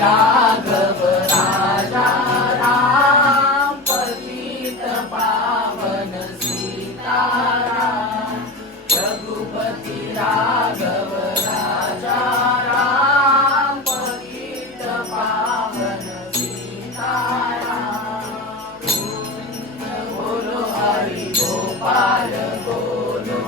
राघव राजा राम पतित पावन सीताराम रघुपति राघव राजा राम पतित पावन सीताराम बोलो हरि गोपाल बोलो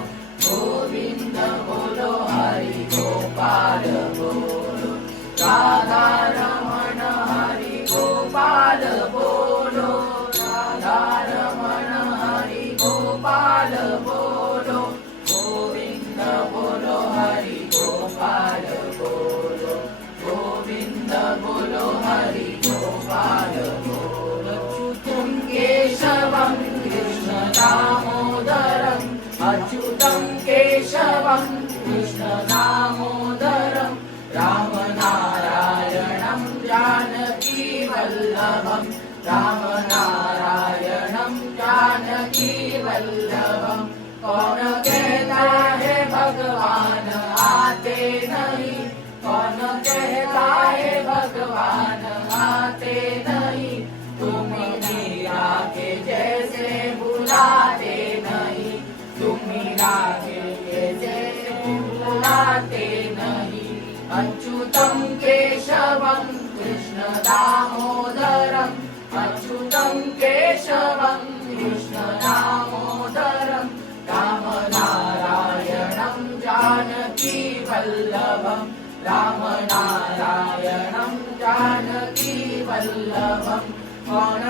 गोविंद बोलो हरि गोपाल बोलो राधा रमण हरि गोपाल बोलो राधा रमण हरि गोपाल बोलो गोविंद बोलो हरि गोपाल बोलो गोविंद बोलो हरि गोपाल बोलो अच्युतं केशवं कृष्ण दामोदरम् अच्युतं केशवं कृष्ण दामोदरम् रामनारायणं जानकी वल्लभं रामनारायणं जानकी वल्लभं कौन कहता है भगवान आते नहीं कौन कहता है भगवान आते नहीं तुम मीरा के जैसे बुलाते नहीं तुम मीरा के जैसे बुलाते नहीं अच्युतं केशवं कृष्ण दामोदरम् अच्युतं केशवं कृष्ण दामोदरम् रामनारायणं जानकी वल्लभं रामनारायणं जानकी वल्लभं कौन